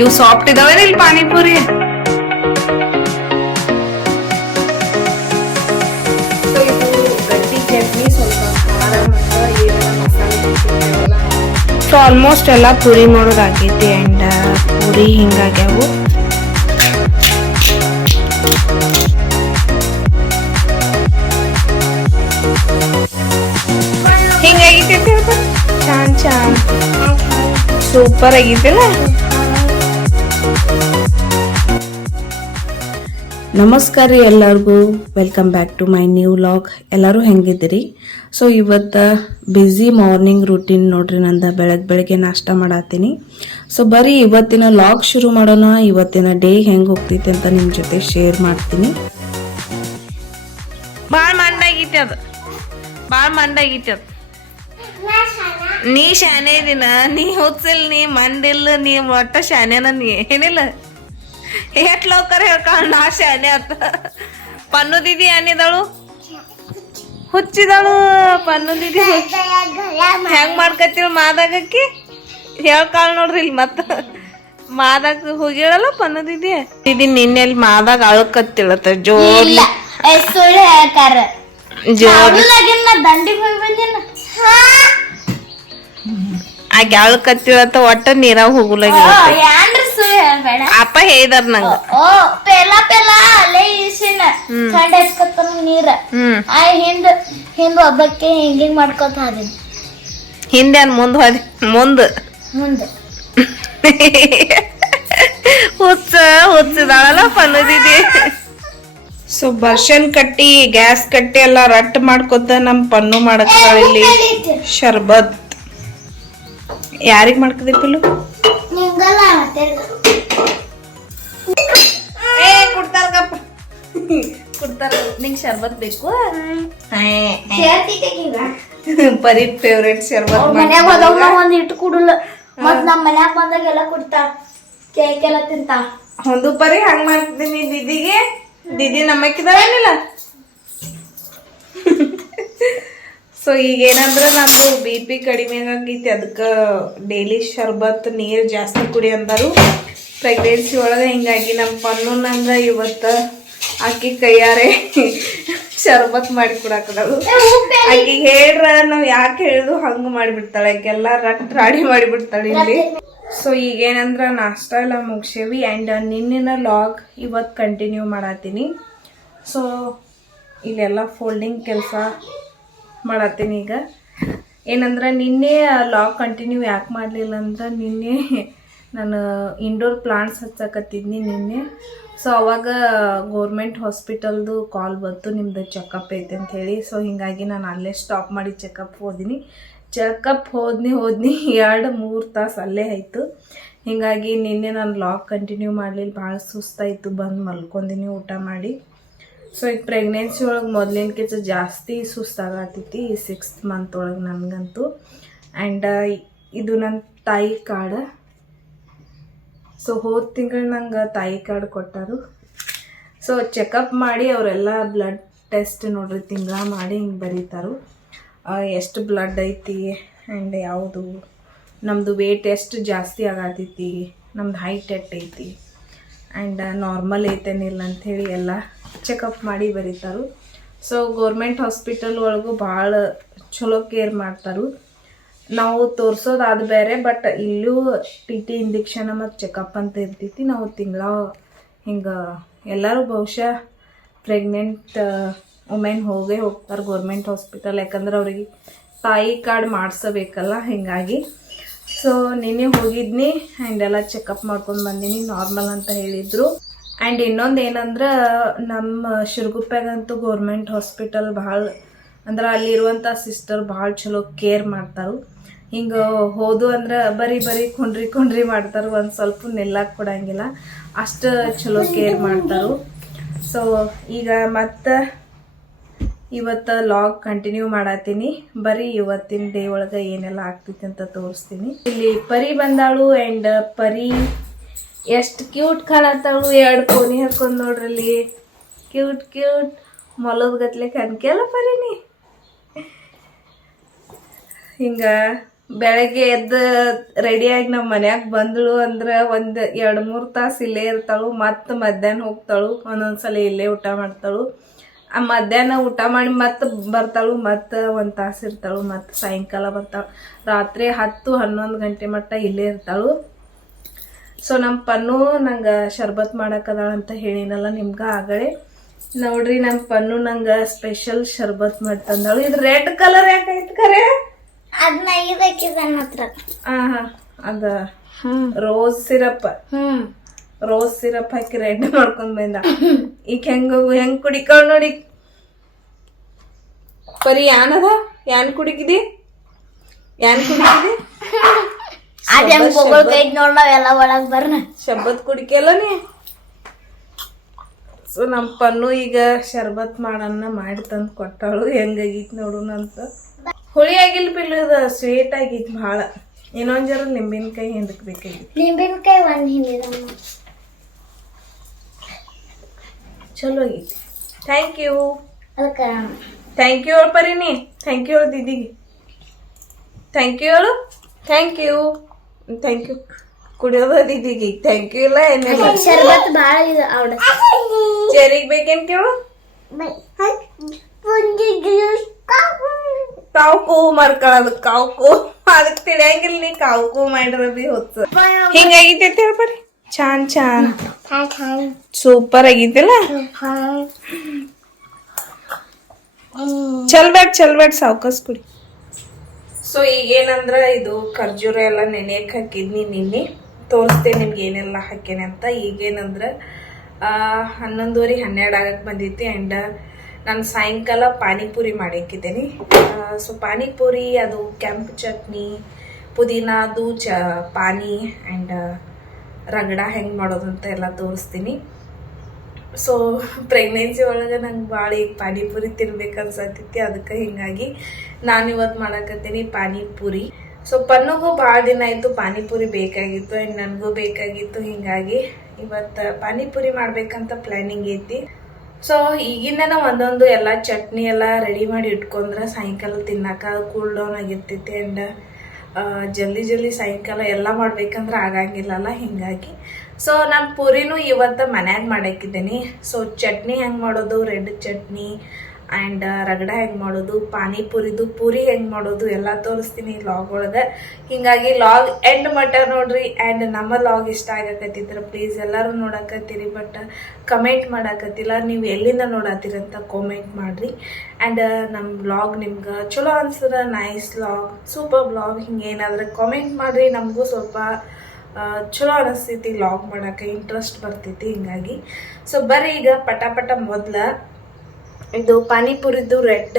ಇವು ಸಾಫ್ಟ್ ಇದಾವೇನ ಇಲ್ಲಿ panipuri? So almost ಎಲ್ಲ ಪುರಿ ಮಾಡೋದಾಗೈತಿ ಆ್ಯಂಡ್ ಪುರಿ ಹಿಂಗಾಗ್ಯಾವು. ಹಿಂಗಾಗಿತ್ತೈತಿ ಚಾನ್ ಚಾನ್. ಸೂಪರ್ ಆಗಿತ್ತಲ್ಲ? ನಮಸ್ಕಾರ ರೀ ಎಲ್ಲರಿಗೂ. Welcome back to my new log ಎಲ್ಲರೂ ಹೆಂಗಿದ್ದೀರಿ? ಸೊ ಇವತ್ತು ಬ್ಯುಸಿ ಮಾರ್ನಿಂಗ್ ರೂಟೀನ್ ನೋಡ್ರಿ ನಂದು. ಬೆಳಗ್ಗೆ ಬೆಳಗ್ಗೆ ನಾಷ್ಟ ಮಾಡತ್ತೀನಿ ಸೊ ಬರೀ ಇವತ್ತಿನ ಲಾಗ್ ಶುರು ಮಾಡೋಣ. ಇವತ್ತಿನ ಡೇ ಹೆಂಗೆ ಹೋಗ್ತೈತೆ ಅಂತ ನಿಮ್ಮ ಜೊತೆ ಶೇರ್ ಮಾಡ್ತೀನಿ. ಭಾಳ ಮಂಡಾಗಿತ್ತು ಅದು. ಭಾಳ ಮಂಡಾಗಿತ್ತು ಅದು. ನೀ ಶಾನೆ ದಿನ, ನೀ ಹುಚ್ಚಿಲ್, ನೀ ಮಂಡಿಲ್ಲ ನೀ ಒಟ್ಟ ಶಾನೆನ ನೀ ಏನಿಲ್ಲ. ಎಟ್ ಲೋಕರ್ ಹೇಳ್ಕೊಂಡ್ ಆಸೆ ಶಾನೆ ಅತ್ತ ಪನ್ನು ದೀದಿ ಅನ್ನಿದಳು ಹುಚ್ಚಿದಳು ಪನ್ನು ದೀದಿ. ಹೆಂಗ್ ಮಾಡ್ಕತ್ತಿವ್ ಮಾದಾಗಕ್ಕಿ? ಹೇಳ್ಕಾಳ್ ನೋಡ್ರಿ ಇಲ್ಲಿ ಮತ್ತ. ಮಾದಾಗ ಹೋಗಿಳಲ್ಲ ಪನ್ನು ದೀದಿ? ದೀದಿ ನಿನ್ನೆಲ್ಲಿ ಮಾದಾಗ ಅಳ್ಕತ್ತಿಳತ್ತ ಜೋರ್ ಸುಳ್ಳು ಜೋರ್ ದಂಡಿಗೆ ಹೋಗಿ ಬಂದಿನ ಆಗ ಅಳ್ಕತ್ತಿಳತ್ತ ಒಟ್ಟ ನೀರಾಗ ಹೋಗುಲಾಗಿಲ್ಲ. ಹೇಳ್ಬೇಡ ಅಪ್ಪ ಹೇಳಿದಾರ ನಂಗ. ಓ ಪೆಲ ಪೆಲ ಅಲ್ಲೇ ಈಸಿನ ಕಂಡ ಎಸ್ಕೊತಾನ ನೀರ. ಹ್ಮ್. ಆ ಹಿಂದ ಹಿಂದ ಒಬ್ಬಕ್ಕೆ ಹಿಂಗ್ ಹಿಂಗ್ ಮಾಡ್ಕೊತ ಹಾದಿನಿ ಹಿಂದೆ ಅನ್ ಮುಂದ್ ಹೋದೆ. ಮುಂದ್. ಮುಂದೆ. ಹುಚ್ಚ ಹುಚ್ಚಿದಾಳಲ್ಲ ಪನ್ನದಿದಿ ಸೊ ಬರ್ಷನ್ ಕಟ್ಟಿ ಗ್ಯಾಸ್ ಕಟ್ಟಿ ಎಲ್ಲ ರಟ್ ಮಾಡ್ಕೊತ ನಮ್ ಪನ್ನು ಮಾಡಕ್ ಇಲ್ಲಿ. ಶರ್ಬತ್. ಯಾರಿಗ್ ಮಾಡ್ಕದಿ ಪಿಲ್ಲು? ನಿಂಗಲ್ಲ ಮತ್ತೆ ಏ ಕುಡ್ತಾರ ಕಪ್ಪ ಕುಡ್ತಾರ ನಿಂಗ್ ಶರ್ಬತ್ ಬೇಕು? ಪರಿ ಫೇವ್ರೆಟ್ ಶರ್ಬತ್ ಮನ್ಯಾಗ ಹೋದಾಗ ಒಂದ್ ಇಟ್ಟು ಕುಡಲ್ಲ. ಮತ್ ನಮ್ಮ ಮನ್ಯಾಗ ಬಂದಾಗ ಎಲ್ಲ ಕುಡ್ತಾ. ಕೇಕ್ ಎಲ್ಲ ತಿಂತಾ. ಒಂದು ಪರಿ ಹಂಗ್ ಮಾಡ್ತೀನಿ ದಿದಿಗೆ. ದಿದಿ ನಮ್ಮಕ್ಕಿದಾರೇನಿಲ್ಲ ಸೊ ಈಗ ಏನಂದ್ರೆ ನಂದು ಬಿ ಪಿ ಕಡಿಮೆ ಆಗೈತಿ. ಅದಕ್ಕೆ ಡೈಲಿ ಶರ್ಬತ್ ನೀರು ಜಾಸ್ತಿ ಕುಡಿ ಅಂದರು. ಪ್ರೆಗ್ನೆನ್ಸಿ ಒಳಗೆ ಹಿಂಗಾಗಿ ನಮ್ಮ ಪನ್ನು ಅಂದ್ರೆ ಇವತ್ತು ಆಕಿ ಕೈಯಾರೆ ಶರ್ಬತ್ ಮಾಡಿ ಕೊಡಾಕದಳು. ಆಕಿಗೆ ಹೇಳ್ರ ನಾವು ಯಾಕೆ ಹೇಳುದು ಹಂಗ ಮಾಡಿಬಿಡ್ತಾಳೆ. ಆಕೆಲ್ಲ ರಟ್ ರಾಡಿ ಮಾಡಿಬಿಡ್ತಾಳೆ ಇಲ್ಲಿ. ಸೊ ಈಗೇನಂದ್ರ ನಾಷ್ಟ ಎಲ್ಲ ಮುಗಿಸೇವಿ ಆ್ಯಂಡ್ ನಿನ್ನಿನ ಲಾಗ್ ಇವತ್ತು ಕಂಟಿನ್ಯೂ ಮಾಡತ್ತೀನಿ ಸೊ ಇಲ್ಲೆಲ್ಲ ಫೋಲ್ಡಿಂಗ್ ಕೆಲಸ ಮಾಡತ್ತೀನಿ ಈಗ. ಏನಂದ್ರೆ ನಿನ್ನೆ ಲಾಗ್ ಕಂಟಿನ್ಯೂ ಯಾಕೆ ಮಾಡಲಿಲ್ಲ ಅಂದ್ರೆ ನಿನ್ನೆ ನಾನು ಇಂಡೋರ್ ಪ್ಲಾಂಟ್ಸ್ ಹಚ್ಚಕತ್ತಿದ್ನಿ ನಿನ್ನೆ. ಸೊ ಅವಾಗ ಗೌರ್ಮೆಂಟ್ ಹಾಸ್ಪಿಟಲ್ದು ಕಾಲ್ ಬಂತು ನಿಮ್ಮದು ಚೆಕಪ್ ಐತೆ ಅಂತ ಹೇಳಿ. ಸೊ ಹಿಂಗಾಗಿ ನಾನು ಅಲ್ಲೇ ಸ್ಟಾಪ್ ಮಾಡಿ ಚೆಕಪ್ ಹೋದಿನಿ. ಚೆಕಪ್ ಹೋದ್ನಿ ಹೋದ್ನಿ, ಎರಡು, ಮೂರು ತಾಸು ಅಲ್ಲೇ ಆಯಿತು. ಹೀಗಾಗಿ ನಿನ್ನೆ ನಾನು ಲಾಗ್ ಕಂಟಿನ್ಯೂ ಮಾಡಲಿಲ್ಲ, ಭಾಳ ಸುಸ್ತಾಯಿತು, ಬಂದು ಮಲ್ಕೊಂಡಿನಿ ಊಟ ಮಾಡಿ. ಸೊ ಈಗ ಪ್ರೆಗ್ನೆನ್ಸಿ ಒಳಗೆ ಮೊದಲಿನಕ್ಕಿಂತ ಜಾಸ್ತಿ ಸುಸ್ತಾಗತ್ತೈತಿ ಸಿಕ್ಸ್ತ್ ಮಂತ್ ಒಳಗೆ ನನಗಂತೂ. ಆ್ಯಂಡ್ ಇದು ನನ್ನ ತಾಯಿ ಕಾರ್ಡ್ ಸೊ ಹೋದ ತಿಂಗಳು ನಂಗೆ ತಾಯಿ ಕಾರ್ಡ್ ಕೊಟ್ಟರು. ಸೊ ಚೆಕಪ್ ಮಾಡಿ ಅವರೆಲ್ಲ ಬ್ಲಡ್ ಟೆಸ್ಟ್ ನೋಡ್ರಿ, ತಿಂಗಳ ಮಾಡಿ ಹಿಂಗೆ ಬರೀತಾರು. ಎಷ್ಟು ಬ್ಲಡ್ ಐತಿ ಆ್ಯಂಡ್ ಯಾವುದು? ನಮ್ಮದು ವೇಟ್ ಎಷ್ಟು ಜಾಸ್ತಿ ಆಗತ್ತೈತಿ ನಮ್ದು ಹೈಟ್ ಐತಿ ಆ್ಯಂಡ್ ನಾರ್ಮಲ್ ಐತೇನಿಲ್ಲ ಅಂಥೇಳಿ ಎಲ್ಲ ಚೆಕಪ್ ಮಾಡಿ ಬರೀತಾರು. ಸೊ ಗೌರ್ಮೆಂಟ್ ಹಾಸ್ಪಿಟಲ್ ಒಳಗೂ ಭಾಳ ಚಲೋ ಕೇರ್ ಮಾಡ್ತಾರೆ. ನಾವು ತೋರ್ಸೋದು ಅದು ಬೇರೆ ಬಟ್ ಇಲ್ಲೂ ಟಿ ಟಿ ಇಂಜೆಕ್ಷನ್ ಮತ್ತು ಚೆಕಪ್ ಅಂತ ಇರ್ತೈತಿ. ನಾವು ತಿಂಗಳ ಹಿಂಗೆ ಎಲ್ಲರೂ ಬಹುಶಃ ಪ್ರೆಗ್ನೆಂಟ್ ವುಮೆನ್ ಹೋಗೇ ಹೋಗ್ತಾರೆ ಗೌರ್ಮೆಂಟ್ ಹಾಸ್ಪಿಟಲ್ ಯಾಕಂದ್ರೆ ಅವ್ರಿಗೆ ತಾಯಿ ಕಾರ್ಡ್ ಮಾಡಿಸಬೇಕಲ್ಲ, ಹಿಂಗಾಗಿ. ಸೊ ನಿನ್ನೆ ಹೋಗಿದ್ನಿ ಆ್ಯಂಡ್ ಎಲ್ಲ ಚೆಕಪ್ ಮಾಡ್ಕೊಂಡು ಬಂದೀನಿ ನಾರ್ಮಲ್ ಅಂತ ಹೇಳಿದರು. ಆ್ಯಂಡ್ ಇನ್ನೊಂದು ಏನಂದ್ರೆ ನಮ್ಮ ಶಿರಗುಪ್ಪ್ಯಾಗಂತೂ ಗೌರ್ಮೆಂಟ್ ಹಾಸ್ಪಿಟಲ್ ಭಾಳ, ಅಂದ್ರೆ ಅಲ್ಲಿರುವಂಥ ಸಿಸ್ಟರ್ ಭಾಳ ಚಲೋ ಕೇರ್ ಮಾಡ್ತಾರೆ. ಹಿಂಗೆ ಹೋದು ಅಂದ್ರೆ ಬರೀ ಬರೀ ಕುಂಡ್ರಿ ಕುಂಡ್ರಿ ಮಾಡ್ತಾರೆ, ಒಂದು ಸ್ವಲ್ಪ ನಿಲ್ಲಕ್ಕೆ ಕೊಡಂಗಿಲ್ಲ. ಅಷ್ಟು ಚಲೋ ಕೇರ್ ಮಾಡ್ತಾರೆ. ಸೊ ಈಗ ಮತ್ತೆ ಇವತ್ತು ಲಾಗ್ ಕಂಟಿನ್ಯೂ ಮಾಡತ್ತೀನಿ ಬರೀ ಇವತ್ತಿನ ಡೇ ಒಳಗೆ ಏನೆಲ್ಲ ಆಗ್ತೈತಿ ಅಂತ ತೋರಿಸ್ತೀನಿ. ಇಲ್ಲಿ ಪರಿ ಬಂದಾಳು ಆ್ಯಂಡ್ ಪರಿ ಎಷ್ಟು ಕ್ಯೂಟ್ ಕಾಣತ್ತಾಳು. ಎರಡು ಪೋನಿ ಹರ್ಕೊಂಡು ನೋಡ್ರಲ್ಲಿ. ಕ್ಯೂಟ್ ಕ್ಯೂಟ್ ಮೊಲದ ಗತ್ಲೆ ಕನ್ಕೆಲ್ಲ ಪರಿನಿ. ಹಿಂಗ ಬೆಳಗ್ಗೆ ಎದ್ದು ರೆಡಿಯಾಗಿ ನಮ್ಮ ಮನ್ಯಾಗ ಬಂದಳು ಅಂದ್ರೆ ಒಂದು ಎರಡು ಮೂರು ತಾಸು ಇಲ್ಲೇ ಇರ್ತಾಳು, ಮತ್ತೆ ಮಧ್ಯಾಹ್ನ ಹೋಗ್ತಾಳು, ಒಂದೊಂದ್ಸಲ ಇಲ್ಲೇ ಊಟ ಮಾಡ್ತಾಳು. ಆ ಮಧ್ಯಾಹ್ನ ಊಟ ಮಾಡಿ ಮತ್ತೆ ಬರ್ತಾಳು, ಮತ್ತೆ ಒಂದು ತಾಸು ಇರ್ತಾಳು, ಮತ್ತೆ ಸಾಯಂಕಾಲ ಬರ್ತಾಳು. ರಾತ್ರಿ ಹತ್ತು ಹನ್ನೊಂದು ಗಂಟೆ ಮಟ್ಟ ಇಲ್ಲೇ ಇರ್ತಾಳು. ಸೊ ನಮ್ಮ ಪನ್ನು ನಂಗೆ ಶರ್ಬತ್ ಮಾಡಕ್ಕದಾಳ ಅಂತ ಹೇಳಿನಲ್ಲ ನಿಮ್ಗೆ ಆಗಲೇ. ನೋಡ್ರಿ ನಮ್ಮ ಪನ್ನು ನಂಗೆ ಸ್ಪೆಷಲ್ ಶರ್ಬತ್ ಮಾಡ್ತಂದಳು. ಇದು ರೆಡ್ ಕಲರ್ ಯಾಕೈತೆ ಖರೆ? ಅದನ್ನ ಇದಕ್ಕೆ ನನ್ನ ಹತ್ರ ಹಾ ಅದ ರೋಸ್ ಸಿರಪ್. ಹ್ಮ್. ರೋಸ್ ಸಿರಪ್ ಹಾಕಿ ರೆಡ್ ಮಾಡ್ಕೊಂಡ್ ಬಂದ. ಈಗ ಹೆಂಗ ಹೆಂಗ್ ಕುಡಿಕಳ್ ನೋಡಿ. ಬರೀ ಯಾನದ? ಯಾನ್ ಕುಡಿಕಿದಿ? ಯಾನ್ ಕುಡಿಕಿದಿ? ಅದ್ ಹೆಂಗ್ ಬೊಗಲ್ ಕೈದ್ ನೋಡ್ ನಾವೆಲ್ಲ ಒಳಗ್ ಬರ್ನ. ಶಬ್ಬತ್ ಕುಡಿಕೆಲ್ಲ ನೀ? ಸೊ ನಮ್ಮ ಪನ್ನು ಈಗ ಶರ್ಬತ್ ಮಾಡನ್ನ ಮಾಡಿ ತಂದು ಕೊಟ್ಟಾಳು. ಹೆಂಗಾಗಿತ್ತು ನೋಡೋಣ ಅಂತ ಹುಳಿ ಆಗಿಲ್ಲ ಬಿಲ್ಲದ ಸ್ವೀಟ್ ಆಗಿತ್ತು ಭಾಳ. ಇನ್ನೊಂದ್ ಜರ ನಿಂಬೆನ್ಕಾಯಿ ಹಿಂದಕ್ ಬೇಕಾಗಿತ್ತು. ನಿಂಬೆನ್ಕಾಯಿ ಒಂದ್ ಹಿಂದಿದಮ್ಮ. ಚಲೋ ಆಗೈತಿ. ಥ್ಯಾಂಕ್ ಯು ಅದಕ್ಕ. ಥ್ಯಾಂಕ್ ಯು ಹೇಳು ಪರೀನಿ ಥ್ಯಾಂಕ್ ಯು ಹೇಳು ದೀದಿಗೆ. ಥ್ಯಾಂಕ್ ಯು ಹೇಳು ಥ್ಯಾಂಕ್ ಯು ಥ್ಯಾಂಕ್ ಯು ಕುಡಿಯೋದ ದೀದಿಗೆ. ಥ್ಯಾಂಕ್ ಯು ಇಲ್ಲ ಏನಿಲ್ಲ. ಶರ್ಬತ್ ಬಾಳ ಇದು ಅವಡ ಚೆರಿಗೆ ಬೇಕೇನ್ ಕೇಳು? ಕಾವ್ಕು ಮರ್ಕೊಳ್ಳೋದು ಕಾವುಕು. ಅದಕ್ಕೆ ತಿಳಿಯಂಗಿಲ್ಲ ನೀ, ಕಾವುಕು ಮಾಡಿರ ಬಿ ಹೊತ್ತು. ಹಿಂಗಾಗಿತ್ತೈತಿ ಹೇಳ್ಬರಿ? ಚಾನ್ ಚಾನ್. ಸೂಪರ್ ಆಗಿತ್ತಿಲ್ಲ ಚಲ್ಬೇಡ ಚಲ್ಬೇಡ ಸಾವ್ಕಸ್ ಕುಡಿ. ಸೊ ಈಗೇನಂದ್ರ ಇದು ಖರ್ಜೂರ ಎಲ್ಲ ನೆನೆಯಕ್ಕೆ ಹಾಕಿದ್ನಿ ನಿನ್ನೆ. ತೋರಿಸ್ತೇನೆ ನಿಮ್ಗೆ ಏನೆಲ್ಲ ಹಾಕೇನೆ ಅಂತ. ಈಗೇನಂದ್ರ ಹನ್ನೊಂದುವರೆ ಹನ್ನೆರಡು ಆಗಕ್ಕೆ ಬಂದಿತ್ತು. ಆ್ಯಂಡ್ ನಾನು ಸಾಯಂಕಾಲ ಪಾನಿಪುರಿ ಮಾಡಿಕ್ಕಿದ್ದೀನಿ. ಸೊ ಪಾನಿಪುರಿ, ಅದು ಕೆಂಪು ಚಟ್ನಿ ಪುದೀನಾದು ಚ, ಪಾನಿ ಆ್ಯಂಡ್ ರಗಡ ಹೆಂಗೆ ಮಾಡೋದು ಅಂತ ಎಲ್ಲ ತೋರಿಸ್ತೀನಿ. ಸೊ ಪ್ರೆಗ್ನೆನ್ಸಿ ಒಳಗೆ ನಂಗೆ ಭಾಳ ಈಗ ಪಾನಿಪುರಿ ತಿನ್ಬೇಕು ಅನ್ಸತ್ತೈತಿ, ಅದಕ್ಕೆ ಹಿಂಗಾಗಿ ನಾನು ಇವತ್ತು ಮಾಡಕತ್ತೀನಿ ಪಾನಿಪುರಿ. ಸೊ ಪನ್ನುಗೂ ಭಾಳ ದಿನ ಆಯಿತು ಪಾನಿಪುರಿ ಬೇಕಾಗಿತ್ತು ಆ್ಯಂಡ್ ನನಗೂ ಬೇಕಾಗಿತ್ತು, ಹಿಂಗಾಗಿ ಇವತ್ತು ಪಾನಿಪುರಿ ಮಾಡಬೇಕಂತ ಪ್ಲ್ಯಾನಿಂಗ್ ಐತಿ. ಸೊ ಈಗಿನ ಒಂದೊಂದು ಎಲ್ಲ ಚಟ್ನಿ ಎಲ್ಲ ರೆಡಿ ಮಾಡಿ ಇಟ್ಕೊಂಡ್ರೆ ಸಾಯಂಕಾಲ ತಿನ್ನಕ ಕೂಲ್ ಡೌನ್ ಆಗಿರ್ತೈತಿ ಆ್ಯಂಡ್ ಜಲ್ದಿ ಜಲ್ದಿ ಸಾಯಂಕಾಲ ಎಲ್ಲ ಮಾಡ್ಬೇಕಂದ್ರೆ ಆಗಂಗಿಲ್ಲಲ್ಲ ಹಿಂಗಾಗಿ. ಸೊ ನಾನು ಪೂರಿನೂ ಇವತ್ತು ಮನ್ಯಾಗ ಮಾಡಾಕಿದ್ದೀನಿ. ಸೊ ಚಟ್ನಿ ಹೆಂಗೆ ಮಾಡೋದು? ರೆಡ್ ಚಟ್ನಿ ಆ್ಯಂಡ್ ರಗಡ ಹೆಂಗೆ ಮಾಡೋದು, ಪಾನಿಪುರಿದು, ಪೂರಿ ಹೆಂಗೆ ಮಾಡೋದು ಎಲ್ಲ ತೋರಿಸ್ತೀನಿ ಲಾಗ್ ಒಳಗೆ. ಹಿಂಗಾಗಿ ಲಾಗ್ ಎಂಡ್ ಮಟ್ಟ ನೋಡ್ರಿ ಆ್ಯಂಡ್ ನಮ್ಮ ಲಾಗ್ ಇಷ್ಟ ಆಗಕತ್ತಿದ್ರೆ ಪ್ಲೀಸ್ ಎಲ್ಲರೂ ನೋಡಕತ್ತೀರಿ ಬಟ್ ಕಮೆಂಟ್ ಮಾಡಕತ್ತಿಲ್ಲ. ನೀವು ಎಲ್ಲಿಂದ ನೋಡತ್ತೀರಂತ ಕಾಮೆಂಟ್ ಮಾಡಿರಿ. ಆ್ಯಂಡ್ ನಮ್ಮ ಬ್ಲಾಗ್ ನಿಮ್ಗೆ ಚಲೋ ಅನ್ಸದ ನೈಸ್ ಲಾಗ್ ಸೂಪರ್ ಬ್ಲಾಗ್ ಹಿಂಗೆ ಏನಾದ್ರೆ ಕಾಮೆಂಟ್ ಮಾಡಿರಿ. ನಮಗೂ ಸ್ವಲ್ಪ ಚಲೋ ಅನಿಸ್ತೈತಿ ಲಾಗ್ ಮಾಡೋಕೆ ಇಂಟ್ರೆಸ್ಟ್ ಬರ್ತೈತಿ ಹಿಂಗಾಗಿ. ಸೊ ಬರ್ರಿ ಈಗ ಪಟ ಪಟ ಮೊದ್ಲ. ಇದು ಪಾನಿಪುರಿದು ರೆಡ್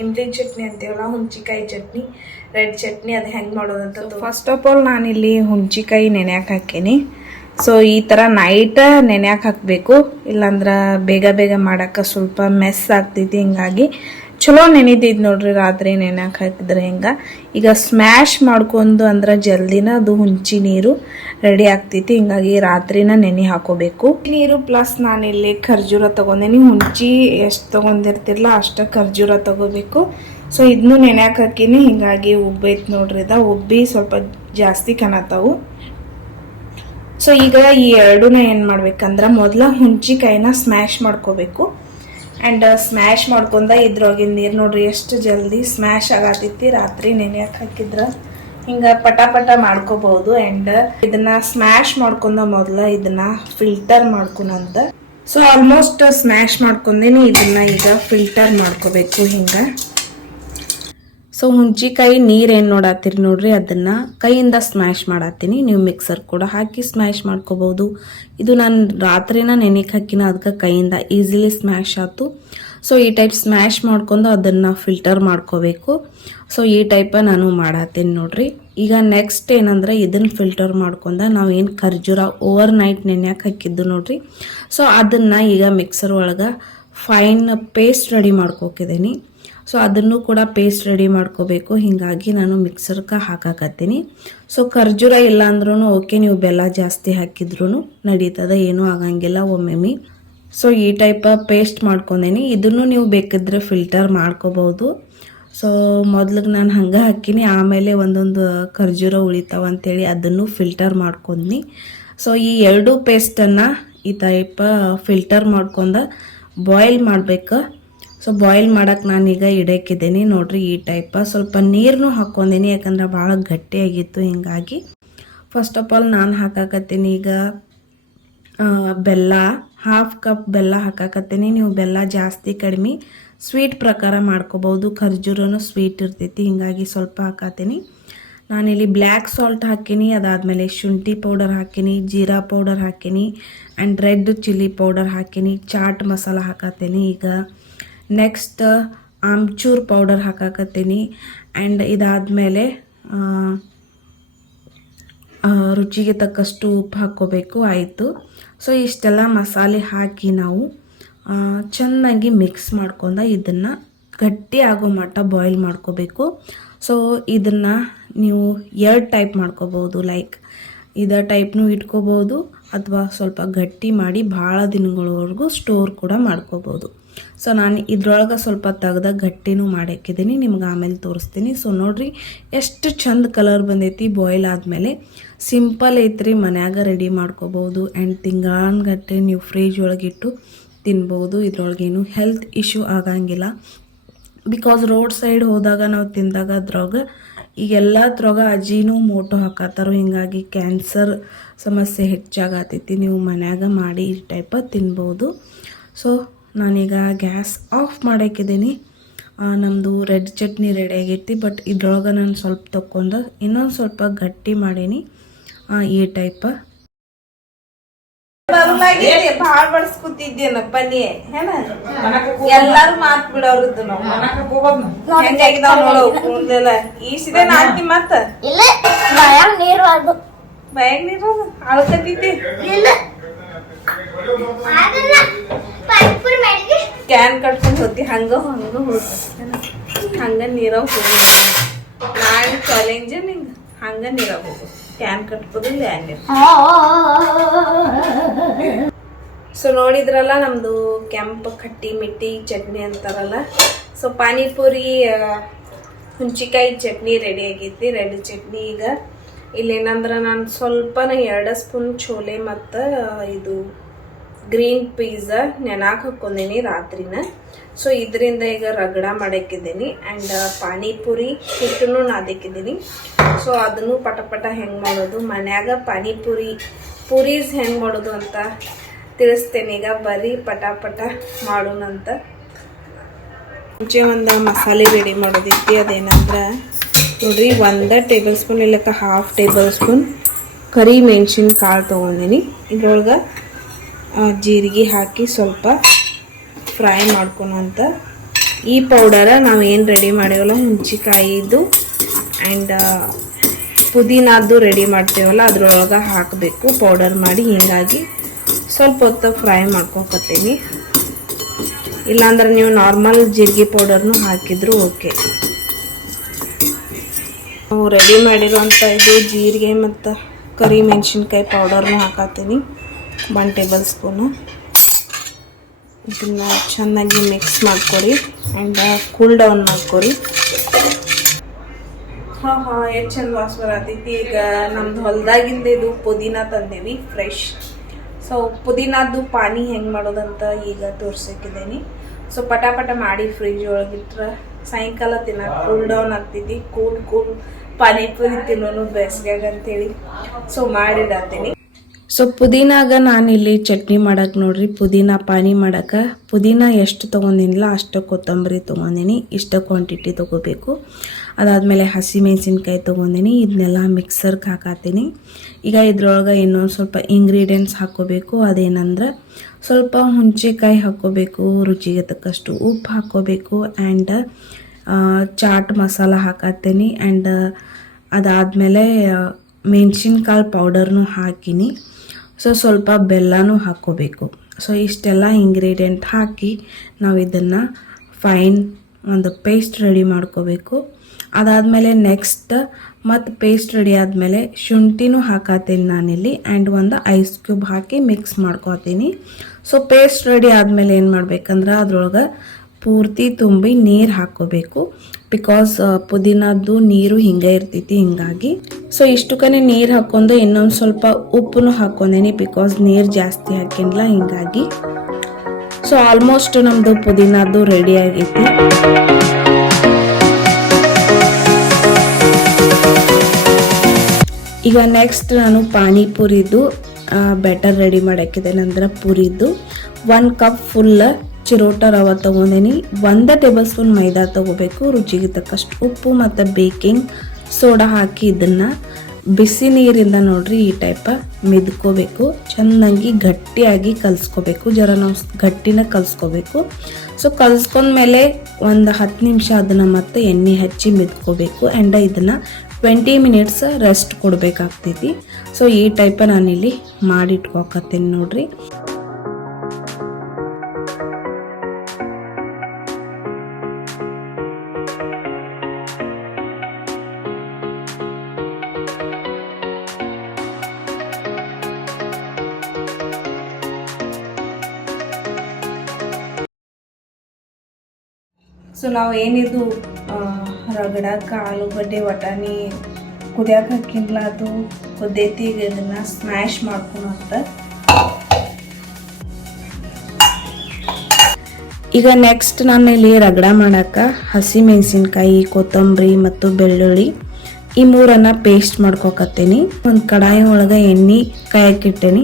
ಇಮ್ಲಿ ಚಟ್ನಿ ಅಂತೀವಲ್ಲ ಹುಣ್ಚಿಕಾಯಿ ಚಟ್ನಿ. ರೆಡ್ ಚಟ್ನಿ ಅದು ಹೆಂಗೆ ಮಾಡೋದಂತ ಫಸ್ಟ್ ಆಫ್ ಆಲ್ ನಾನಿಲ್ಲಿ ಹುಣ್ಚಿಕಾಯಿ ನೆನೆಯಕ್ಕೆ ಹಾಕೀನಿ. ಸೊ ಈ ಥರ ನೈಟ್ ನೆನೆಯಕ್ಕೆ ಹಾಕಬೇಕು. ಇಲ್ಲಾಂದ್ರೆ ಬೇಗ ಬೇಗ ಮಾಡೋಕ್ಕೆ ಸ್ವಲ್ಪ ಮೆಸ್ ಆಗ್ತೈತಿ ಹಿಂಗಾಗಿ ಚಲೋ ನೆನಿತೈತಿ ನೋಡ್ರಿ ರಾತ್ರಿ ನೆನೆಯಕ್ಕೆ ಹಾಕಿದ್ರೆ ಹಿಂಗೆ? ಈಗ ಸ್ಮ್ಯಾಶ್ ಮಾಡ್ಕೊಂಡು ಅಂದ್ರೆ ಜಲ್ದಿನ ಅದು ಹುಂಚಿ ನೀರು ರೆಡಿ ಆಗ್ತೈತಿ. ಹಿಂಗಾಗಿ ರಾತ್ರಿನ ನೆನೆ ಹಾಕೋಬೇಕು. ನೀರು ಪ್ಲಸ್ ನಾನಿಲ್ಲಿ ಖರ್ಜೂರ ತಗೊಂಡೇನಿ ಹುಂಚಿ ಎಷ್ಟು ತಗೊಂಡಿರ್ತಿರಲ್ಲ ಅಷ್ಟು ಖರ್ಜೂರ ತಗೋಬೇಕು. ಸೊ ಇದನ್ನು ನೆನೆಯಕ್ಕೆ ಹಾಕಿನಿ. ಹಿಂಗಾಗಿ ಉಬ್ಬೈತಿ ನೋಡ್ರಿ ಇದ. ಉಬ್ಬಿ ಸ್ವಲ್ಪ ಜಾಸ್ತಿ ಕಾಣತ್ತಾವು. ಸೊ ಈಗ ಈ ಎರಡೂನ ಏನು ಮಾಡ್ಬೇಕಂದ್ರೆ ಮೊದಲ ಹುಂಚಿಕಾಯಿನ ಸ್ಮ್ಯಾಶ್ ಮಾಡ್ಕೋಬೇಕು. ಆ್ಯಂಡ್ ಸ್ಮ್ಯಾಶ್ ಮಾಡ್ಕೊಂಡ ಇದ್ರೊಳಗಿನ ನೀರು ನೋಡ್ರಿ, ಎಷ್ಟು ಜಲ್ದಿ ಸ್ಮ್ಯಾಶ್ ಆಗತ್ತೈತಿ ರಾತ್ರಿ ನೆನೆಯಕ್ಕೆ ಹಾಕಿದ್ರ? ಹಿಂಗೆ ಪಟ ಪಟ ಮಾಡ್ಕೋಬಹುದು. ಆ್ಯಂಡ್ ಇದನ್ನ ಸ್ಮ್ಯಾಶ್ ಮಾಡ್ಕೊಂಡ ಮೊದಲ ಇದನ್ನ ಫಿಲ್ಟರ್ ಮಾಡ್ಕೊಂಡಂತ. ಸೊ ಆಲ್ಮೋಸ್ಟ್ ಸ್ಮ್ಯಾಶ್ ಮಾಡ್ಕೊಂಡೇನಿ. ಇದನ್ನ ಈಗ ಫಿಲ್ಟರ್ ಮಾಡ್ಕೋಬೇಕು ಹಿಂಗೆ. ಸೊ ಹುಂಚಿಕಾಯಿ ನೀರೇನು ನೋಡತ್ತೀರಿ ನೋಡ್ರಿ, ಅದನ್ನ ಕೈಯಿಂದ ಸ್ಮ್ಯಾಶ್ ಮಾಡತ್ತೀನಿ. ನೀವು ಮಿಕ್ಸರ್ ಕೂಡ ಹಾಕಿ ಸ್ಮ್ಯಾಶ್ ಮಾಡ್ಕೋಬಹುದು ಇದು ನಾನು ರಾತ್ರಿನ ನೆನೆಗೆ ಹಾಕಿನ ಅದಕ್ಕೆ ಕೈಯಿಂದ ಈಸಿಲಿ ಸ್ಮ್ಯಾಶ್ ಆಯ್ತು ಸೊ ಈ ಟೈಪ್ ಸ್ಮ್ಯಾಶ್ ಮಾಡ್ಕೊಂಡು ಅದನ್ನು ಫಿಲ್ಟರ್ ಮಾಡ್ಕೋಬೇಕು. ಸೊ ಈ ಟೈಪ ನಾನು ಮಾಡತ್ತೀನಿ ನೋಡ್ರಿ. ಈಗ ನೆಕ್ಸ್ಟ್ ಏನಂದ್ರೆ ಇದನ್ನ ಫಿಲ್ಟರ್ ಮಾಡ್ಕೊಂಡ ನಾವು ಏನು ಖರ್ಜೂರ ಓವರ್ ನೈಟ್ ನೆನೆಯಕ್ಕೆ ಹಾಕಿದ್ದು ನೋಡ್ರಿ. ಸೊ ಅದನ್ನು ಈಗ ಮಿಕ್ಸರ್ ಒಳಗೆ ಫೈನ್ ಪೇಸ್ಟ್ ರೆಡಿ ಮಾಡ್ಕೋಕಿದ್ದೀನಿ ಸೊ ಅದನ್ನು ಕೂಡ ಪೇಸ್ಟ್ ರೆಡಿ ಮಾಡ್ಕೋಬೇಕು. ಹೀಗಾಗಿ ನಾನು ಮಿಕ್ಸರ್ಗೆ ಹಾಕಾಕತ್ತೀನಿ. ಸೊ ಖರ್ಜೂರ ಇಲ್ಲ ಅಂದ್ರೂ ಓಕೆ ನೀವು ಬೆಲ್ಲ ಜಾಸ್ತಿ ಹಾಕಿದ್ರೂ ನಡೀತದೆ. ಏನೂ ಆಗಂಗಿಲ್ಲ ಒಮ್ಮೆಮ್ಮಿ ಸೊ ಈ ಟೈಪ್ ಪೇಸ್ಟ್ ಮಾಡ್ಕೊಂಡೇನಿ. ಇದನ್ನು ನೀವು ಬೇಕಿದ್ರೆ ಫಿಲ್ಟರ್ ಮಾಡ್ಕೋಬಹುದು. ಸೊ ಮೊದ್ಲಿಗೆ ನಾನು ಹಂಗೆ ಹಾಕಿನಿ. ಆಮೇಲೆ ಒಂದೊಂದು ಖರ್ಜೂರ ಉಳಿತಾವ ಅಂತೇಳಿ ಅದನ್ನು ಫಿಲ್ಟರ್ ಮಾಡ್ಕೊಂಡ್ನಿ. ಸೊ ಈ ಎರಡು ಪೇಸ್ಟನ್ನು ಈ ಟೈಪ ಫಿಲ್ಟರ್ ಮಾಡ್ಕೊಂಡು ಬಾಯ್ಲ್ ಮಾಡ್ಬೇಕು. ಸೊ ಬಾಯ್ಲ್ ನಾನು ನಾನೀಗ ಇಡಕ್ಕಿದ್ದೀನಿ. ನೋಡಿರಿ ಈ ಟೈಪ ಸ್ವಲ್ಪ ನೀರನ್ನು ಹಾಕ್ಕೊಂಡೀನಿ, ಯಾಕಂದ್ರೆ ಭಾಳ ಗಟ್ಟಿಯಾಗಿತ್ತು. ಹಿಂಗಾಗಿ ಫಸ್ಟ್ ಆಫ್ ಆಲ್ ನಾನು ಹಾಕಾಕತ್ತೀನಿ ಈಗ ಬೆಲ್ಲ. ಹಾಫ್ ಕಪ್ ಬೆಲ್ಲ ಹಾಕಾಕತ್ತೀನಿ. ನೀವು ಬೆಲ್ಲ ಜಾಸ್ತಿ ಕಡಿಮೆ ಸ್ವೀಟ್ ಪ್ರಕಾರ ಮಾಡ್ಕೋಬೋದು. ಖರ್ಜೂರನು ಸ್ವೀಟ್ ಇರ್ತೈತಿ, ಹಿಂಗಾಗಿ ಸ್ವಲ್ಪ ಹಾಕತ್ತೀನಿ ನಾನಿಲ್ಲಿ ಬ್ಲ್ಯಾಕ್ ಸಾಲ್ಟ್ ಹಾಕೀನಿ, ಅದಾದಮೇಲೆ ಶುಂಠಿ ಪೌಡರ್ ಹಾಕೀನಿ, ಜೀರಾ ಪೌಡರ್ ಹಾಕಿನಿ ಆ್ಯಂಡ್ ರೆಡ್ ಚಿಲ್ಲಿ ಪೌಡರ್ ಹಾಕಿನಿ. ಚಾಟ್ ಮಸಾಲ ಹಾಕತ್ತೀನಿ ಈಗ. ನೆಕ್ಸ್ಟ್ ಆಮ್ಚೂರ್ ಪೌಡರ್ ಹಾಕಾಕತ್ತೀನಿ. ಆ್ಯಂಡ್ ಇದಾದಮೇಲೆ ರುಚಿಗೆ ತಕ್ಕಷ್ಟು ಉಪ್ಪು ಹಾಕ್ಕೋಬೇಕು. ಆಯಿತು. ಸೊ ಇಷ್ಟೆಲ್ಲ ಮಸಾಲೆ ಹಾಕಿ ನಾವು ಚೆನ್ನಾಗಿ ಮಿಕ್ಸ್ ಮಾಡ್ಕೊಂಡ ಇದನ್ನು ಗಟ್ಟಿ ಆಗೋ ಮಟ್ಟ ಬಾಯ್ಲ್ ಮಾಡ್ಕೋಬೇಕು. ಸೊ ಇದನ್ನು ನೀವು ಎರಡು ಟೈಪ್ ಮಾಡ್ಕೋಬೋದು ಲೈಕ್ ಇದ ಟೈಪ್ನೂ ಇಟ್ಕೋಬೋದು ಅಥವಾ ಸ್ವಲ್ಪ ಗಟ್ಟಿ ಮಾಡಿ ಭಾಳ ದಿನಗಳವರೆಗೂ ಸ್ಟೋರ್ ಕೂಡ ಮಾಡ್ಕೋಬೋದು ಸೊ ನಾನು ಇದ್ರೊಳಗೆ ಸ್ವಲ್ಪ ತೆಗ್ದ ಗಟ್ಟಿನೂ ಮಾಡಾಕಿದ್ದೀನಿ ನಿಮ್ಗೆ ಆಮೇಲೆ ತೋರಿಸ್ತೀನಿ. ಸೊ ನೋಡ್ರಿ, ಎಷ್ಟು ಚಂದ ಕಲರ್ ಬಂದೈತಿ ಬಾಯ್ಲ್ ಆದಮೇಲೆ. ಸಿಂಪಲ್ ಐತ್ರಿ, ಮನ್ಯಾಗ ರೆಡಿ ಮಾಡ್ಕೋಬೋದು ಆ್ಯಂಡ್ ತಿಂಗಳಾನ್ಗಟ್ಟೆ ನೀವು ಫ್ರಿಜ್ ಒಳಗಿಟ್ಟು ತಿನ್ಬೋದು. ಇದ್ರೊಳಗೇನು ಹೆಲ್ತ್ ಇಶ್ಯೂ ಆಗಂಗಿಲ್ಲ. ಬಿಕಾಸ್ ರೋಡ್ ಸೈಡ್ ಹೋದಾಗ ನಾವು ತಿಂದಾಗ ಅದ್ರೊಳಗೆ ಈಗೆಲ್ಲದ್ರೊಳಗೆ ಅಜ್ಜಿನೂ ಮೋಟೋ ಹಾಕತ್ತಾರೋ, ಹಿಂಗಾಗಿ ಕ್ಯಾನ್ಸರ್ ಸಮಸ್ಯೆ ಹೆಚ್ಚಾಗತ್ತೈತಿ ನೀವು ಮನ್ಯಾಗ ಮಾಡಿ ಈ ಟೈಪ ತಿನ್ಬೋದು. ಸೊ ನಾನೀಗ ಗ್ಯಾಸ್ ಆಫ್ ಮಾಡಾಕಿದ್ದೀನಿ ನಮ್ಮದು ರೆಡ್ ಚಟ್ನಿ ರೆಡಿ ಆಗೈತಿ ಬಟ್ ಇದ್ರೊಳಗೆ ನಾನು ಸ್ವಲ್ಪ ತಕ್ಕೊಂಡು ಇನ್ನೊಂದು ಸ್ವಲ್ಪ ಗಟ್ಟಿ ಮಾಡೀನಿ. ಆ, ಈ ಟೈಪ್ ಭಾಳ ಬಡ್ಸ್ಕೊತಿದ್ದೇನಪ್ಪ ನೀ ಎಲ್ಲಾರು ಮಾತ್ ಬಿಡೋರದ್ದು ನಾವು. ಈಸಿದೆ ಮತ್ತ ಬಯಗ್ ನೀರು ಕ್ಯಾನ್ ಕಟ್ಕೊಂಡು ಹೋತಿ ಹಂಗ ಹಂಗ ಹೋದ ಹಂಗ ನೀರಾಗ ಹೋಗಿ ನಾಳೆ ಚಾಲೆಂಜ್ ನಿಂಗೆ. ಹಂಗ ನೀರಾಗ ಹೋಗು ಕ್ಯಾನ್ ಕಟ್ಬೋದು ಲ್ಯಾನ್ ಸೊ ನೋಡಿದ್ರಲ್ಲ ನಮ್ದು ಕೆಂಪು ಕಟ್ಟಿ, ಮಿಟ್ಟಿ, ಚಟ್ನಿ ಅಂತಾರಲ್ಲ. ಸೊ ಪಾನಿಪುರಿ ಹುಂಚಿಕಾಯಿ ಚಟ್ನಿ ರೆಡಿ ಆಗೈತಿ ರೆಡ್ ಚಟ್ನಿ ಈಗ. ಇಲ್ಲೇನಂದ್ರೆ ನಾನು ಸ್ವಲ್ಪನೇ ಎರಡು ಸ್ಪೂನ್ ಚೋಲೆ ಮತ್ತು ಇದು ಗ್ರೀನ್ ಪೀಸ ನೆನಾಕ್ ಹಾಕ್ಕೊಂಡೀನಿ ರಾತ್ರಿನ. ಸೊ ಇದರಿಂದ ಈಗ ರಗಡ ಮಾಡಕ್ಕಿದ್ದೀನಿ ಆ್ಯಂಡ್ ಪಾನಿಪುರಿ ಹಿಟ್ಟನ್ನು ನಾದಕ್ಕಿದ್ದೀನಿ. ಸೊ ಅದನ್ನು ಪಟ ಪಟ ಹೆಂಗೆ ಮಾಡೋದು? ಮನ್ಯಾಗ ಪಾನಿಪುರಿ, ಪುರೀಸ್ ಹೆಂಗೆ ಮಾಡೋದು ಅಂತ ತಿಳಿಸ್ತೇನೆ. ಈಗ ಬರೀ ಪಟ ಪಟ ಮಾಡೋಣಂತ ಮುಂಚೆ ಒಂದು ಮಸಾಲೆ ರೆಡಿ ಮಾಡೋದಿತ್ತು. ಅದೇನಂದ್ರೆ, ನೋಡ್ರಿ, ಒಂದು ಟೇಬಲ್ ಸ್ಪೂನ್ ಇಲ್ಲಕ್ಕ ಹಾಫ್ ಟೇಬಲ್ ಸ್ಪೂನ್ ಕರಿ ಮೆಣಸಿನ ಕಾಳು ತೊಗೊಂಡಿನಿ. ಇದ್ರೊಳಗೆ ಜೀರಿಗೆ ಹಾಕಿ ಸ್ವಲ್ಪ ಫ್ರೈ ಮಾಡ್ಕೊಳಂತ ಈ ಪೌಡರ ನಾವು ಏನು ರೆಡಿ ಮಾಡಿವಲ್ಲ ಹುಂಚಿಕಾಯಿದು ಆ್ಯಂಡ್ ಪುದೀನಾದ್ದು ರೆಡಿ ಮಾಡ್ತೇವಲ್ಲ, ಅದರೊಳಗೆ ಹಾಕಬೇಕು ಪೌಡರ್ ಮಾಡಿ. ಹೀಗಾಗಿ ಸ್ವಲ್ಪ ಹೊತ್ತು ಫ್ರೈ ಮಾಡ್ಕೊಕತ್ತೀನಿ. ಇಲ್ಲಾಂದ್ರೆ ನೀವು ನಾರ್ಮಲ್ ಜೀರಿಗೆ ಪೌಡರ್ನು ಹಾಕಿದ್ರು ಓಕೆ ನಾವು ರೆಡಿ ಮಾಡಿರೋಂಥ ಇದು ಜೀರಿಗೆ ಮತ್ತು ಕರಿ ಮೆಣಸಿನ್ಕಾಯಿ ಪೌಡರ್ನು ಹಾಕತ್ತೀನಿ. One tablespoon. ಇದನ್ನು ಚೆನ್ನಾಗಿ ಮಿಕ್ಸ್ ಮಾಡ್ಕೊರಿ ಆ್ಯಂಡ್ ಕೂಲ್ ಡೌನ್ ಮಾಡ್ಕೊರಿ ಹಾಂ ಹಾಂ, ಎಷ್ಟು ಚಂದ ವಾಸ ಬರತೈತಿ. ಈಗ ನಮ್ದು ಹೊಲ್ದಾಗಿಂದ ಇದು ಪುದೀನ ತಂದೇವಿ ಫ್ರೆಶ್ ಸೊ ಪುದೀನದ್ದು ಪಾನಿ ಹೆಂಗೆ ಮಾಡೋದಂತ ಈಗ ತೋರ್ಸಕ್ಕಿದ್ದೀನಿ. ಸೊ ಪಟಾಪಟ ಪಟ ಮಾಡಿ ಫ್ರಿಜ್ ಒಳಗಿಟ್ರೆ ಸಾಯಂಕಾಲ ದಿನ ಕೂಲ್ ಡೌನ್ ಆಗ್ತೈತಿ. ಕೂಲ್ ಕೂಲ್ ಪಾನಿಪುರಿ ತಿನ್ನೋನು ಬೇಸಿಗೆಗ ಅಂತೇಳಿ. ಸೊ ಮಾಡಿಡತ್ತೀನಿ ಸೊ ಪುದೀನಾಗ ಇಲ್ಲಿ ಚಟ್ನಿ ಮಾಡಕ್ಕೆ ನೋಡ್ರಿ, ಪುದೀನ ಪಾನಿ ಮಾಡಕ್ಕೆ ಪುದೀನ ಎಷ್ಟು ತೊಗೊಂಡಿನಿಲ್ಲ, ಅಷ್ಟು ಕೊತ್ತಂಬರಿ ತೊಗೊಂಡಿನಿ, ಇಷ್ಟು ಕ್ವಾಂಟಿಟಿ ತೊಗೋಬೇಕು. ಅದಾದಮೇಲೆ ಹಸಿ ಮೆಣಸಿನ್ಕಾಯಿ ತೊಗೊಂಡಿನಿ ಇದನ್ನೆಲ್ಲ ಮಿಕ್ಸರ್ಗೆ ಹಾಕತ್ತೀನಿ. ಈಗ ಇದ್ರೊಳಗೆ ಇನ್ನೊಂದು ಸ್ವಲ್ಪ ಇಂಗ್ರೀಡಿಯೆಂಟ್ಸ್ ಹಾಕೋಬೇಕು, ಅದೇನಂದ್ರೆ ಸ್ವಲ್ಪ ಹುಂಚೆಕಾಯಿ ಹಾಕೋಬೇಕು, ರುಚಿಗೆ ತಕ್ಕಷ್ಟು ಉಪ್ಪು ಹಾಕೋಬೇಕು ಆ್ಯಂಡ್ ಚಾಟ್ ಮಸಾಲ ಹಾಕತ್ತೀನಿ ಆ್ಯಂಡ್ ಅದಾದಮೇಲೆ ಮೆಣಸಿನ್ಕಾಳು ಪೌಡರ್ನು ಹಾಕಿನಿ. ಸೊ ಸ್ವಲ್ಪ ಬೆಲ್ಲನೂ ಹಾಕ್ಕೋಬೇಕು. ಸೊ ಇಷ್ಟೆಲ್ಲ ಇಂಗ್ರೀಡಿಯೆಂಟ್ ಹಾಕಿ ನಾವು ಇದನ್ನು ಫೈನ್ ಒಂದು ಪೇಸ್ಟ್ ರೆಡಿ ಮಾಡ್ಕೋಬೇಕು. ಅದಾದಮೇಲೆ ನೆಕ್ಸ್ಟ್ ಮತ್ತು ಪೇಸ್ಟ್ ರೆಡಿ ಆದಮೇಲೆ ಶುಂಠಿನೂ ಹಾಕತ್ತೀನಿ ನಾನಿಲ್ಲಿ ಆ್ಯಂಡ್ ಒಂದು ಐಸ್ ಕ್ಯೂಬ್ ಹಾಕಿ ಮಿಕ್ಸ್ ಮಾಡ್ಕೋತೀನಿ. ಸೊ ಪೇಸ್ಟ್ ರೆಡಿ ಆದಮೇಲೆ ಏನು ಮಾಡ್ಬೇಕಂದ್ರೆ ಅದ್ರೊಳಗೆ ಪೂರ್ತಿ ತುಂಬಿ ನೀರು ಹಾಕೋಬೇಕು ಬಿಕಾಸ್ ಪುದೀನದ್ದು ನೀರು ಹಿಂಗೆ ಇರ್ತೈತಿ, ಹಿಂಗಾಗಿ. ಸೊ ಇಷ್ಟಕ್ಕನೆ ನೀರು ಹಾಕೊಂಡು, ಇನ್ನೊಂದು ಸ್ವಲ್ಪ ಉಪ್ಪನ್ನು ಹಾಕೊಂಡೇನಿ ಬಿಕಾಸ್ ನೀರು ಜಾಸ್ತಿ ಹಾಕಿಲ್ಲ ಹಿಂಗಾಗಿ. ಸೊ ಆಲ್ಮೋಸ್ಟ್ ನಮ್ಮದು ಪುದೀನದ್ದು ರೆಡಿ ಆಗೈತಿ. ಈಗ ನೆಕ್ಸ್ಟ್ ನಾನು ಪಾನಿಪುರಿದು ಬೆಟರ್ ರೆಡಿ ಮಾಡಾಕಿದ್ದೇನೆ ಅಂದ್ರೆ ಪುರಿದು. One cup full chiroti rava ತಗೊಂಡೇನಿ. ಒಂದು ಟೇಬಲ್ ಸ್ಪೂನ್ ಮೈದಾ ತಗೋಬೇಕು. ರುಚಿಗೆ ತಕ್ಕಷ್ಟು ಉಪ್ಪು ಮತ್ತು ಬೇಕಿಂಗ್ ಸೋಡಾ ಹಾಕಿ ಇದನ್ನು ಬಿಸಿ ನೀರಿಂದ ನೋಡ್ರಿ ಈ ಟೈಪ ಮೆದ್ಕೋಬೇಕು. ಚೆನ್ನಾಗಿ ಗಟ್ಟಿಯಾಗಿ ಕಲಿಸ್ಕೋಬೇಕು. ಜರ ನಾವು ಗಟ್ಟಿನ ಕಲಿಸ್ಕೋಬೇಕು. ಸೊ ಕಲಿಸ್ಕೊಂಡ್ಮೇಲೆ ಒಂದು ಹತ್ತು ನಿಮಿಷ ಅದನ್ನು ಮತ್ತೆ ಎಣ್ಣೆ ಹಚ್ಚಿ ಮೆದ್ಕೋಬೇಕು. ಆ್ಯಂಡ್ ಇದನ್ನು ಟ್ವೆಂಟಿ ಮಿನಿಟ್ಸ್ ರೆಸ್ಟ್ ಕೊಡಬೇಕಾಗ್ತೈತಿ. ಸೊ ಈ ಟೈಪ ನಾನಿಲ್ಲಿ ಮಾಡಿಟ್ಕೋಕತ್ತೀನಿ ನೋಡ್ರಿ. ಸೊ ನಾವು ಏನಿದು ರಗಡಕ್ಕೆ ಆಲೂಗಡ್ಡೆ, ವಟಾಣಿ ಕುದಿಯಕ್ಕೆ ಹಾಕಿಲ್ಲ ಅದು ಕುದ್ದೈತಿ ಈಗ ಇದನ್ನು ಸ್ಮ್ಯಾಶ್ ಮಾಡ್ಕೊಳತ್ತ ಈಗ ನೆಕ್ಸ್ಟ್ ನಾನು ಇಲ್ಲಿ ರಗಡ ಮಾಡಕ್ಕೆ ಹಸಿ ಮೆಣಸಿನ್ಕಾಯಿ, ಕೊತ್ತಂಬರಿ ಮತ್ತು ಬೆಳ್ಳುಳ್ಳಿ ಈ ಮೂರನ್ನ ಪೇಸ್ಟ್ ಮಾಡ್ಕೊಕತ್ತೀನಿ. ಒಂದು ಕಡಾಯಿ ಒಳಗೆ ಎಣ್ಣೆ ಕಾಯಕ್ಕಿಟ್ಟೇನಿ.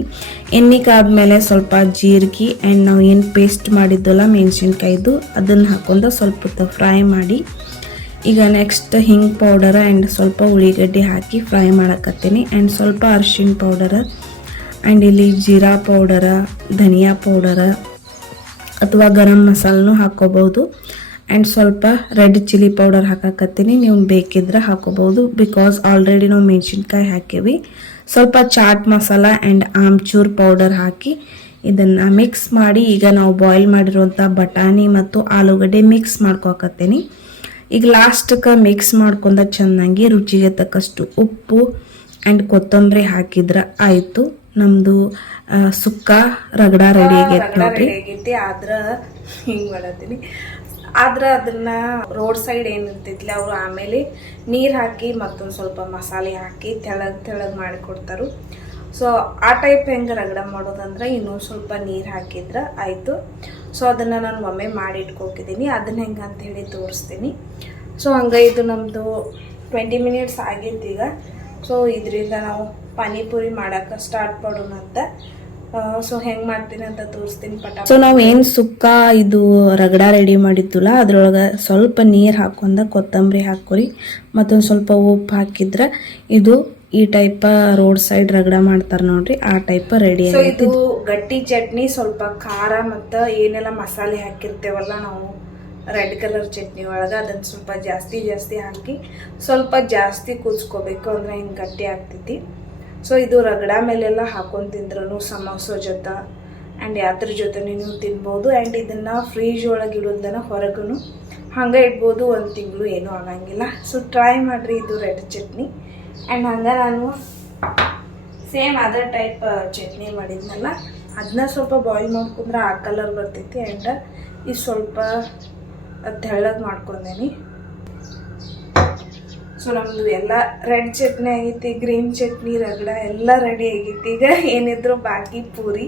ಎಣ್ಣೆ ಕಾದ್ಮೇಲೆ ಸ್ವಲ್ಪ ಜೀರಿಗೆ ಆ್ಯಂಡ್ ನಾವು ಏನು ಪೇಸ್ಟ್ ಮಾಡಿದ್ದಲ್ಲ ಮೆಣಸಿನ್ಕಾಯ್ದು, ಅದನ್ನು ಹಾಕೊಂಡು ಸ್ವಲ್ಪ ಹೊತ್ತು ಫ್ರೈ ಮಾಡಿ. ಈಗ ನೆಕ್ಸ್ಟ್ ಹಿಂಗ್ ಪೌಡರ್ ಆ್ಯಂಡ್ ಸ್ವಲ್ಪ ಉಳ್ಳಿಗಡ್ಡೆ ಹಾಕಿ ಫ್ರೈ ಮಾಡಕತ್ತೀನಿ. ಆ್ಯಂಡ್ ಸ್ವಲ್ಪ ಅರ್ಶಿನ ಪೌಡರ್ ಆ್ಯಂಡ್ ಇಲ್ಲಿ ಜೀರಾ ಪೌಡರ ಧನಿಯಾ ಪೌಡರ ಅಥವಾ ಗರಂ ಮಸಾಲನೂ ಹಾಕೋಬಹುದು ಆ್ಯಂಡ್ ಸ್ವಲ್ಪ ರೆಡ್ ಚಿಲ್ಲಿ ಪೌಡರ್ ಹಾಕಕತ್ತೀನಿ. ನೀವು ಬೇಕಿದ್ರೆ ಹಾಕೋಬಹುದು. ಬಿಕಾಸ್ ಆಲ್ರೆಡಿ ನಾವು ಮೆಣಸಿನ್ಕಾಯಿ ಹಾಕಿವಿ. ಸ್ವಲ್ಪ ಚಾಟ್ ಮಸಾಲ ಆ್ಯಂಡ್ ಆಮ್ಚೂರ್ ಪೌಡರ್ ಹಾಕಿ ಇದನ್ನು ಮಿಕ್ಸ್ ಮಾಡಿ ಈಗ ನಾವು ಬಾಯ್ಲ್ ಮಾಡಿರುವಂಥ ಬಟಾಣಿ ಮತ್ತು ಆಲೂಗಡ್ಡೆ ಮಿಕ್ಸ್ ಮಾಡ್ಕೊಕತ್ತೀನಿ. ಈಗ ಲಾಸ್ಟಕ್ಕೆ ಮಿಕ್ಸ್ ಮಾಡ್ಕೊಂಡ ಚೆನ್ನಾಗಿ ರುಚಿಗೆ ತಕ್ಕಷ್ಟು ಉಪ್ಪು ಆ್ಯಂಡ್ ಕೊತ್ತಂಬರಿ ಹಾಕಿದ್ರೆ ಆಯಿತು. ನಮ್ಮದು ಸುಕ್ಕ ರಗಡ ರೆಡಿ ಆಗೈತೆ ನೋಡ್ರಿ. ಆದ್ರೆ ಆದ್ರ ಹಿಂಗೆ ಮಾಡತ್ತೀನಿ. ಆದ್ರೆ ಅದನ್ನ ರೋಡ್ ಸೈಡ್ ಏನಿರ್ತೈತಿಲ್ಲ ಅವರು ಆಮೇಲೆ ನೀರು ಹಾಕಿ ಮತ್ತೊಂದು ಸ್ವಲ್ಪ ಮಸಾಲೆ ಹಾಕಿ ತೆಳಗ್ ತೆಳಗ್ ಮಾಡಿಕೊಡ್ತಾರು ಸೊ ಆ ಟೈಪ್ ಹೆಂಗೆ ರಗಡ ಮಾಡೋದಂದ್ರೆ ಇನ್ನೊಂದು ಸ್ವಲ್ಪ ನೀರು ಹಾಕಿದ್ರೆ ಆಯಿತು. ಸೊ ಅದನ್ನು ನಾನು ಒಮ್ಮೆ ಮಾಡಿ ಇಟ್ಕೊಕಿದ್ದೀನಿ ಅದನ್ನ ಹೆಂಗೆ ಅಂತ ಹೇಳಿ ತೋರಿಸ್ತೀನಿ. ಸೊ ಹಂಗೆ ಇದು ನಮ್ಮದು ಟ್ವೆಂಟಿ ಮಿನಿಟ್ಸ್ ಆಗಿತ್ತು ಈಗ ಸೊ ಇದರಿಂದ ನಾವು ಪಾನಿಪುರಿ ಮಾಡಕ್ಕೆ ಸ್ಟಾರ್ಟ್ ಮಾಡೋಣ ಅಂತ ಸೊ ಹೆಂಗೆ ಮಾಡ್ತೀನಿ ಅಂತ ತೋರಿಸ್ತೀನಿ ಪಟ ಸೊ ನಾವು ಏನು ಸುಕ್ಕ ಇದು ರಗಡ ರೆಡಿ ಮಾಡಿದ್ದುಲ್ಲ ಅದ್ರೊಳಗೆ ಸ್ವಲ್ಪ ನೀರು ಹಾಕೊಂಡ ಕೊತ್ತಂಬರಿ ಹಾಕೋರಿ ಮತ್ತೊಂದು ಸ್ವಲ್ಪ ಉಪ್ಪು ಹಾಕಿದ್ರೆ ಇದು ಈ ಟೈಪ್ ರೋಡ್ ಸೈಡ್ ರಗಡ ಮಾಡ್ತಾರೆ ನೋಡ್ರಿ ಆ ಟೈಪ್ ರೆಡಿ ಇದು ಗಟ್ಟಿ ಚಟ್ನಿ ಸ್ವಲ್ಪ ಖಾರ ಮತ್ತು ಏನೆಲ್ಲ ಮಸಾಲೆ ಹಾಕಿರ್ತೇವಲ್ಲ ನಾವು ರೆಡ್ ಕಲರ್ ಚಟ್ನಿ ಒಳಗೆ ಅದನ್ನು ಸ್ವಲ್ಪ ಜಾಸ್ತಿ ಜಾಸ್ತಿ ಹಾಕಿ ಸ್ವಲ್ಪ ಜಾಸ್ತಿ ಕುದಿಸ್ಕೋಬೇಕು ಅಂದ್ರೆ ಹಿಂಗೆ ಗಟ್ಟಿ ಆಗ್ತೈತಿ. ಸೊ ಇದು ರಗಡ ಮೇಲೆಲ್ಲ ಹಾಕೊಂಡು ತಿಂದ್ರೂ ಸಮೋಸ ಜೊತೆ ಆ್ಯಂಡ್ ಯಾತ್ರ ಜೊತೆ ನೀವು ತಿನ್ಬೋದು. ಆ್ಯಂಡ್ ಇದನ್ನು ಫ್ರೀಜ್ ಒಳಗೆ ಇಡೋದನ್ನ ಹೊರಗೂ ಹಂಗೆ ಇಡ್ಬೋದು ಒಂದು ತಿಂಗಳು ಏನೂ ಆಗಂಗಿಲ್ಲ. ಸೊ ಟ್ರೈ ಮಾಡಿರಿ ಇದು ರೆಡ್ ಚಟ್ನಿ. ಆ್ಯಂಡ್ ಹಂಗೆ ನಾನು ಸೇಮ್ ಅದೇ ಟೈಪ್ ಚಟ್ನಿ ಮಾಡಿದ್ನಲ್ಲ ಅದನ್ನ ಸ್ವಲ್ಪ ಬಾಯ್ಲ್ ಮಾಡ್ಕೊಂಡ್ರೆ ಆ ಕಲರ್ ಬರ್ತೈತಿ. ಆ್ಯಂಡ್ ಇದು ಸ್ವಲ್ಪ ತೆಳ್ಳಗೆ ಮಾಡ್ಕೊಂಡೇನಿ. ಸೊ ನಮ್ದು ಎಲ್ಲ ರೆಡ್ ಚಟ್ನಿ ಆಗೈತಿ ಗ್ರೀನ್ ಚಟ್ನಿ, ರಗಡ ಎಲ್ಲ ರೆಡಿ ಆಗೈತಿ ಈಗ ಏನಿದ್ರು ಬಾಕಿ ಪೂರಿ.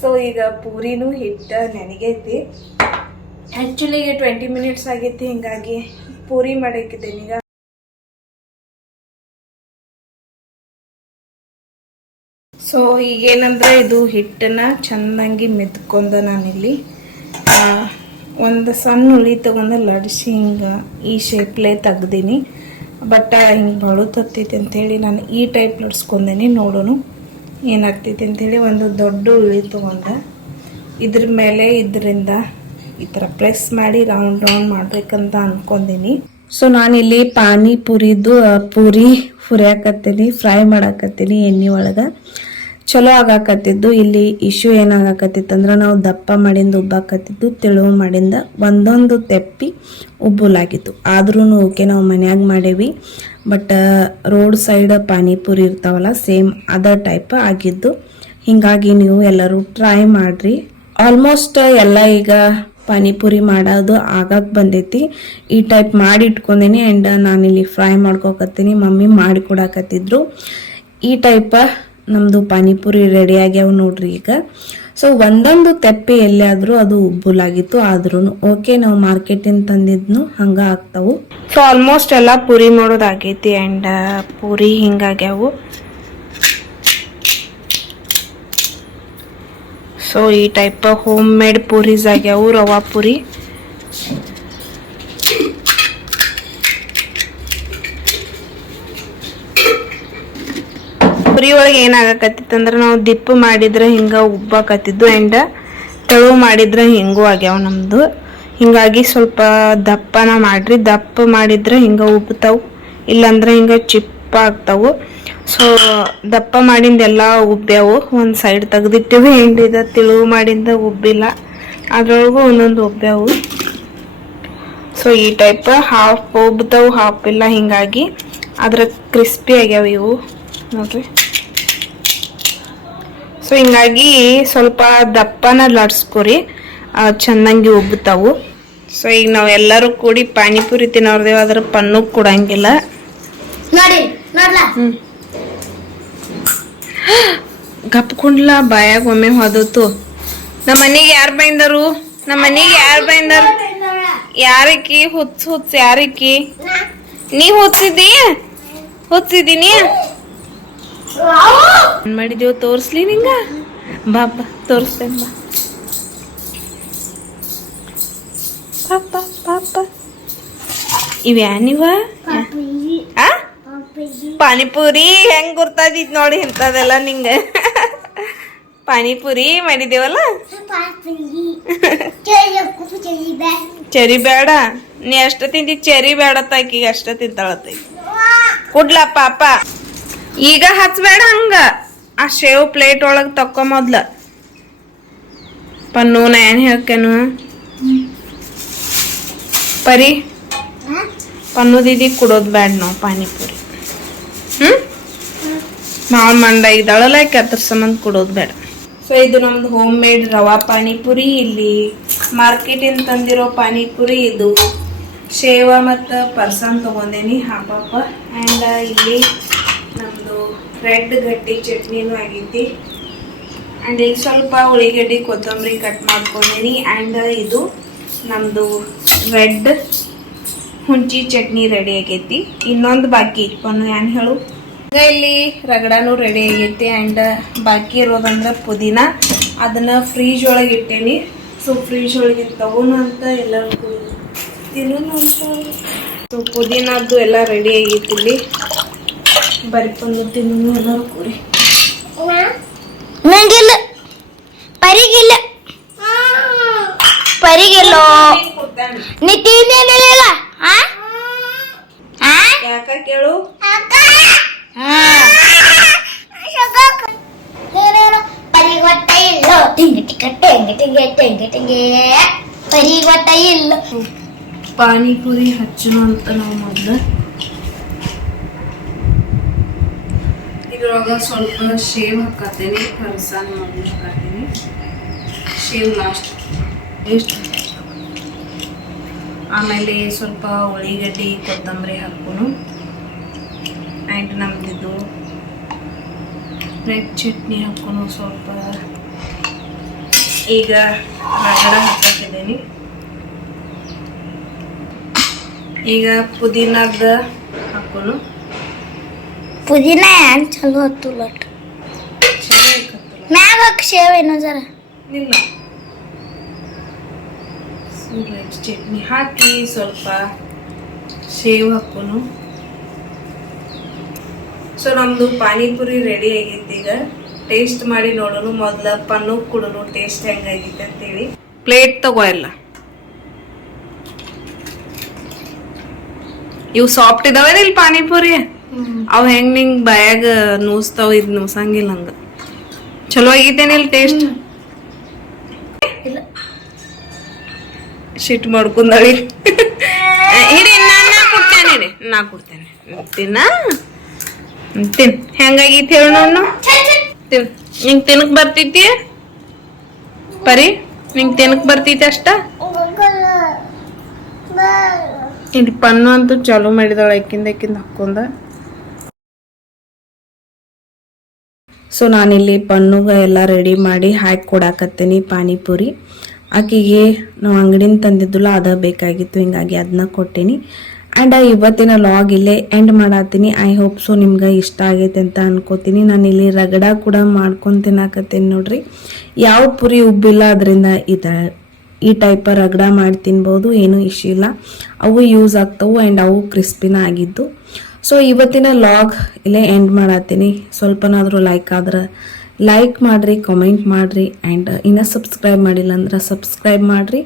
ಸೊ ಈಗ ಪೂರಿನೂ ಹಿಟ್ಟು ನೆನಗೈತಿ. ಆ್ಯಕ್ಚುಲಿ ಈಗ ಟ್ವೆಂಟಿ ಮಿನಿಟ್ಸ್ ಆಗೈತಿ, ಹಿಂಗಾಗಿ ಪೂರಿ ಮಾಡಾಕಿದ್ದೇನೆ ಈಗ ಸೊ ಈಗೇನಂದ್ರೆ ಇದು ಹಿಟ್ಟನ್ನ ಚೆನ್ನಾಗಿ ಮೆತ್ಕೊಂಡ ನಾನಿಲ್ಲಿ. ಒಂದು ಸಣ್ಣ ಉಳಿ ತಗೊಂಡು ಲಡಿಸಿ ಹಿಂಗೆ ಈ ಶೇಪ್ಲೆ ತೆಗ್ದೀನಿ. ಬಟ್ ಹಿಂಗೆ ಬಳುತ್ತತ್ತೈತಿ ಅಂಥೇಳಿ ನಾನು ಈ ಟೈಪ್ ಲಡ್ಸ್ಕೊಂಡೇನಿ ನೋಡೋಣ ಏನಾಗ್ತೈತಿ ಅಂಥೇಳಿ ಒಂದು ದೊಡ್ಡ ಉಳಿ ತೊಗೊಂಡೆ. ಇದ್ರ ಮೇಲೆ ಇದರಿಂದ ಈ ಥರ ಪ್ರೆಸ್ ಮಾಡಿ ರೌಂಡ್ ರೌಂಡ್ ಮಾಡ್ಬೇಕಂತ ಅಂದ್ಕೊಂಡೀನಿ ಸೊ ನಾನಿಲ್ಲಿ ಪಾನಿಪುರಿದು ಪೂರಿ ಹುರಿಯಾಕತ್ತೀನಿ ಫ್ರೈ ಮಾಡಾಕತ್ತೀನಿ ಎಣ್ಣೆ ಒಳಗೆ. ಚಲೋ ಆಗಾಕತ್ತಿದ್ದು, ಇಲ್ಲಿ ಇಶ್ಯೂ ಏನಾಗಾಕತ್ತಿತ್ತು ಅಂದ್ರೆ ನಾವು ದಪ್ಪ ಮಾಡಿಂದ ಉಬ್ಬಾಕತ್ತಿದ್ದು, ತೆಳುವು ಮಾಡಿಂದ ಒಂದೊಂದು ತೆಪ್ಪಿ ಉಬ್ಬುಲಾಗಿತ್ತು. ಆದ್ರೂ ಓಕೆ ನಾವು ಮನ್ಯಾಗ ಮಾಡೇವಿ ಬಟ್ ರೋಡ್ ಸೈಡ್ ಪಾನಿಪುರಿ ಇರ್ತಾವಲ್ಲ ಸೇಮ್ ಅದ ಟೈಪ್ ಆಗಿದ್ದು. ಹಿಂಗಾಗಿ ನೀವು ಎಲ್ಲರೂ ಟ್ರೈ ಮಾಡ್ರಿ. ಆಲ್ಮೋಸ್ಟ್ ಎಲ್ಲ ಈಗ ಪಾನಿಪುರಿ ಮಾಡೋದು ಆಗಾಕ್ ಬಂದೈತಿ. ಈ ಟೈಪ್ ಮಾಡಿ ಇಟ್ಕೊಂಡೇನಿ ಆ್ಯಂಡ್ ನಾನಿಲ್ಲಿ ಫ್ರೈ ಮಾಡ್ಕೊಕತ್ತೀನಿ, ಮಮ್ಮಿ ಮಾಡಿ ಕೊಡಾಕತ್ತಿದ್ರು. ಈ ಟೈಪ ನಮ್ಮದು ಪಾನಿಪುರಿ ರೆಡಿ ಆಗ್ಯಾವ ನೋಡ್ರಿ ಈಗ. ಸೊ ಒಂದೊಂದು ತೆಪ್ಪೆ ಎಲ್ಲಾದರೂ ಅದು ಉಬ್ಬುಲಾಗಿತ್ತು. ಆದ್ರೂ ಓಕೆ ನಾವು ಮಾರ್ಕೆಟಿಂದ ತಂದಿದ್ನು, ಹಂಗೆ ಆಗ್ತಾವು. ಸೊ ಆಲ್ಮೋಸ್ಟ್ ಎಲ್ಲ ಪೂರಿ ಮಾಡೋದಾಗೈತಿ ಆ್ಯಂಡ್ ಪೂರಿ ಹಿಂಗಾಗ್ಯಾವು ಸೊ ಈ ಟೈಪ್ ಹೋಮ್ ಮೇಡ್ ಪೂರೀಸ್ ಆಗ್ಯಾವು, ರವಾ ಪೂರಿ. ಪುರಿ ಒಳಗೆ ಏನಾಗಕತ್ತಿತ್ತು ಅಂದ್ರೆ ನಾವು ದಿಪ್ಪು ಮಾಡಿದ್ರೆ ಹಿಂಗ ಉಬ್ಬಾಕತ್ತಿದ್ದು ಆ್ಯಂಡ್ ತೆಳು ಮಾಡಿದ್ರೆ ಹಿಂಗೂ ಆಗ್ಯಾವ ನಮ್ಮದು ಹಿಂಗಾಗಿ ಸ್ವಲ್ಪ ದಪ್ಪನ ಮಾಡ್ರಿ. ದಪ್ಪ ಮಾಡಿದ್ರೆ ಹಿಂಗ ಉಬ್ತಾವು ಇಲ್ಲಾಂದ್ರೆ ಹಿಂಗ ಚಿಪ್ಪ ಆಗ್ತಾವು ಸೊ ದಪ್ಪ ಮಾಡಿಂದ ಎಲ್ಲ ಉಬ್ಬ್ಯಾವು. ಒಂದು ಸೈಡ್ ತೆಗ್ದಿಟ್ಟಿವಿ ಹಿಂಡಿದ ಇದು ತಿಳು ಮಾಡಿಂದ ಉಬ್ಬಿಲ್ಲ. ಅದ್ರೊಳಗೂ ಒಂದೊಂದು ಉಬ್ಬ್ಯಾವು. ಸೊ ಈ ಟೈಪ್ ಹಾಫ್ ಉಬ್ತಾವು ಹಾಫ್ ಇಲ್ಲ. ಹಿಂಗಾಗಿ ಅದ್ರ ಕ್ರಿಸ್ಪಿ ಆಗ್ಯಾವ ಇವು. ನೋಡ್ರಿ. ಸೊ ಹಿಂಗಾಗಿ ಸ್ವಲ್ಪ ದಪ್ಪನ ಲಡ್ಸ್ಕೊರಿ. ಚೆನ್ನಾಗಿ ಉಬ್ಬುತ್ತಾವು. ಸೊ ಈಗ ನಾವು ಎಲ್ಲರೂ ಕೂಡಿ ಪಾನಿಪುರಿ ತಿನ್ನೋರ್ದೇವ ಅದ್ರ ಪನ್ನು ಕೊಡಂಗಿಲ್ಲ. ನೋಡಿ ಗಪ್ಕೊಂಡ್ಲ ಬಾಯಾಗ ಒಮ್ಮೆ ಹೋದತ್ತು ನಮ್ಮ ಮನೆಗೆ ಯಾರು ಬೈಂದರು? ನಮ್ಮ ಮನೆಗೆ ಯಾರು ಬೈಂದರು? ಯಾರಕ್ಕಿ ಹುಚ್ಚ ಹುಚ್ಚ ಯಾರಕ್ಕಿ ನೀ. ಹುಚ್ಚಿದ್ದೀ ಹುಚ್ಚಿದ್ದೀನಿ ಏನ್ ಜೋ ತೋರ್ಸ್ಲಿ ನಿಂಗ? ಬಾಪ ತೋರಿಸ್ತೇನೆ, ಬಾ. ಪಾಪ ಪಾಪ ಇವ್ಯಾನಿವ ಪಾನಿಪುರಿ ಹೆಂಗ್ ಗುರ್ತಾದಿತ್ ನೋಡಿ ಇಂಥದೆಲ್ಲ ನಿಂಗ. ಪಾನಿಪುರಿ ಮಾಡಿದೇವಲ್ಲ ಚೆರಿ ಬೇಡ ನೀ ಅಷ್ಟ ತಿಂದಿ ಚೆರಿ ಬೇಡ ತಾಕಿಗೆ ಅಷ್ಟ ತಿಂತಾಳತ್ತ ಕುಡ್ಲಾ ಪಾಪ. ಈಗ ಹಚ್ಬೇಡ ಹಂಗ. ಆ ಶೇವ್ ಪ್ಲೇಟ್ ಒಳಗ್ ತಕ್ಕೊ ಮೊದ್ಲ. ಪನ್ನು ನಾ ಏನ್ ಹೇಳ್ಕೇನು. ಪರಿ. ಪನ್ನು ದೀದಿ ಕುಡೋದ್ ಬ್ಯಾಡ ನಾವು ಪಾನಿಪುರಿ. ಹ್ಮ್? ಮಾವ ಮಂಡ ಇದ್ದಾಳಲ್ಲ ಅದ್ರ ಸಂಬಂಧ ಕೊಡೋದು ಬೇಡ ಸೊ ಇದು ನಮ್ದು ಹೋಮ್ ಮೇಡ್ ರವಾ ಪಾನಿಪುರಿ ಇಲ್ಲಿ. ಮಾರ್ಕೆಟಿಂದ ತಂದಿರೋ ಪಾನಿಪುರಿ ಇದು. ಶೇವ ಮತ್ತು ಪರ್ಸನ್ ತಗೊಂಡೇನಿ ಹಾಪಾಪ ಅಂಡ್ ಇಲ್ಲಿ ನಮ್ಮದು ರೆಡ್ ಗಟ್ಟಿ ಚಟ್ನಿನೂ ಆಗೈತಿ. ಆ್ಯಂಡ್ ಇಲ್ಲಿ ಸ್ವಲ್ಪ ಉಳ್ಳಿಗಡ್ಡಿ ಕೊತ್ತಂಬರಿ ಕಟ್ ಮಾಡ್ಕೊಂಡೇನಿ. ಆ್ಯಂಡ್ ಇದು ನಮ್ಮದು ರೆಡ್ ಹುಂಚಿ ಚಟ್ನಿ ರೆಡಿ ಆಗೈತಿ. ಇನ್ನೊಂದು ಬಾಕಿ ಇಟ್ಕೊಂಡು ಏನು ಹೇಳು? ಈಗ ಇಲ್ಲಿ ರಗಡಾನು ರೆಡಿ ಆಗೈತಿ. ಆ್ಯಂಡ್ ಬಾಕಿ ಇರೋದಂದ್ರೆ ಪುದೀನ. ಅದನ್ನು ಫ್ರೀಜ್ ಒಳಗೆ ಇಟ್ಟೇನಿ. ಸೊ ಫ್ರೀಜ್ ಒಳಗೆ ತಗೋನು ಅಂತ ಎಲ್ಲರೂ ತಿನ್ನೋಣ ಅಂತ. ಸೊ ಪುದೀನದ್ದು ಎಲ್ಲ ರೆಡಿ ಆಗೈತಿ ಇಲ್ಲಿ. ಬರಿಕೊಂಡು ತಿನ್ನೋನು ಎಲ್ಲರೂ ಕೂಡಿ. ನಂಗಿಲ್ಲ. ಪರಿಗಿಲ್ಲ. ಪರಿಗಿಲ್ಲೋ. ನೀ ಹಾ ಯಾಕ ಕೇಳು? ಪರಿಗೊಟ್ಟ ಇಲ್ಲ. ಟಿಂಗಿ ಟಿಕ ಟೆಂಗಿ ಟಿಂಗೆ ಟೆಂಗಿ ಟಿಂಗೆ ಪರಿಗೊಟ್ಟ ಇಲ್ಲ. ಪಾನಿಪುರಿ ಹಚ್ಚನು ಅಂತ ನಾವು ಮೊದ್ಲು ಇದ್ರೊಳಗ ಸ್ವಲ್ಪ ಶೇವ್ ಹಾಕತ್ತೇನೆ ಕರ್ಸಾನ ಮೊದಲು ಹಾಕತ್ತೀನಿ. ಶೇವ್ ಲಾಸ್ಟ್ ಎಷ್ಟು? ಆಮೇಲೆ ಸ್ವಲ್ಪ ಉಳ್ಳಿಗಡ್ಡಿ ಕೊತ್ತಂಬರಿ ಹಾಕೋನು ಆ್ಯಂಡ್ ನಮ್ದಿದ್ದು ರೆಡ್ ಚಟ್ನಿ ಹಾಕೋನು ಸ್ವಲ್ಪ. ಈಗ ರಗಡ ಹಾಕಿದ್ದೀನಿ ಈಗ ಪುದೀನಾಗ ಹಾಕೋನು ಪುದೀನ ಏನ್ ಚಲೋ ಹತ್ತು ಲಟ್? ಮ್ಯಾಗ ಶೇವ್ ಏನೋ ಜರ. ಚಟ್ನಿ ಹಾಕಿ ಸ್ವಲ್ಪ ಶೇವ್ ಹಾಕೋನು. ಸೊ ನಮ್ದು ಪಾನಿಪುರಿ ರೆಡಿ ಆಗೈತಿ ಈಗ. ಟೇಸ್ಟ್ ಮಾಡಿ ನೋಡೋನು. ಮೊದ್ಲ ಪನ್ನು ಕೊಡೋನು. ಟೇಸ್ಟ್ ಹೆಂಗಾಗೈತೆ ಅಂತೇಳಿ. ಪ್ಲೇಟ್ ತಗೋ ಎಲ್ಲ. ಇವು ಸಾಫ್ಟ್ ಇದಾವೇನಿಲ್ಲ ಪಾನಿಪುರಿ? ಅವ್ ಹೆಂಗ್ ನಿಂಗ್ ಬಾಯಾಗ ನೂಸ್ತಾವ್ ಇದ್ ನೂಸಂಗಿಲ್ಲ ಹಂಗ. ಚಲೋ ಆಗೈತೇನಿಲ್ಲ ಟೇಸ್ಟ್ ಶಿಟ್ ಮಾಡ್ಕೊಂಡಳಿ. ಹಿಡಿ ನಾನು ನಾ ಕೊಡ್ತೇನೆ ಹಿಡಿ ನಾ ಕೊಡ್ತೇನೆ. ತಿನ್ನ. ತಿನ್. ಹೆಂಗಾಗೈತಿ ಹೇಳು ನೋಡು ತಿನ್. ನಿಂಗ್ ತಿನ್ನಕ್ ಬರ್ತೈತಿ ಪರಿ ನಿಂಗೆ ತಿನ್ನಕ್ ಬರ್ತೈತಿ ಅಷ್ಟ? ಇದು ಪನ್ನು ಅಂತೂ ಚಾಲು ಮಾಡಿದಾಳೆ ಅಕ್ಕಿಂದ ಅಕ್ಕಿಂದ ಹಾಕೊಂಡ. ಸೊ ನಾನಿಲ್ಲಿ ಪಣ್ಣುಗ ಎಲ್ಲ ರೆಡಿ ಮಾಡಿ ಹಾಕಿ ಕೊಡಾಕತ್ತೀನಿ ಪಾನಿಪುರಿ. ಆಕೆಗೆ ನಾವು ಅಂಗಡಿನ ತಂದಿದ್ದಲ್ಲ, ಅದ ಬೇಕಾಗಿತ್ತು, ಹಿಂಗಾಗಿ ಅದನ್ನ ಕೊಟ್ಟೀನಿ. ಆ್ಯಂಡ್ ಇವತ್ತಿನ ಲಾಗ್ ಇಲ್ಲೇ ಎಂಡ್ ಮಾಡತ್ತೀನಿ. ಐ ಹೋಪ್ ಸೊ ನಿಮ್ಗೆ ಇಷ್ಟ ಆಗೈತೆ ಅಂತ ಅನ್ಕೋತೀನಿ. ನಾನು ಇಲ್ಲಿ ರಗಡ ಕೂಡ ಮಾಡ್ಕೊಂಡು ತಿನ್ನಾಕತ್ತೀನಿ ನೋಡ್ರಿ. ಯಾವ ಪುರಿ ಉಬ್ಬಿಲ್ಲ, ಅದರಿಂದ ಇದ, ಈ ಟೈಪ ರಗಡ ಮಾಡಿ ತಿನ್ಬೋದು, ಏನೂ ಇಶ್ಯೂ ಇಲ್ಲ. ಅವು ಯೂಸ್ ಆಗ್ತವು ಆ್ಯಂಡ್ ಅವು ಕ್ರಿಸ್ಪಿನ ಆಗಿದ್ದು. ಸೊ ಇವತ್ತಿನ ಲಾಗ್ ಇಲ್ಲೇ ಎಂಡ್ ಮಾಡತ್ತೀನಿ. ಸ್ವಲ್ಪನಾದರೂ ಲೈಕ್ ಆದ್ರೆ ಲೈಕ್ ಮಾಡಿರಿ ಕಾಮೆಂಟ್ ಮಾಡಿರಿ ಆ್ಯಂಡ್ ಇನ್ನೂ ಸಬ್ಸ್ಕ್ರೈಬ್ ಮಾಡಿಲ್ಲ ಅಂದ್ರೆ ಸಬ್ಸ್ಕ್ರೈಬ್ ಮಾಡಿರಿ.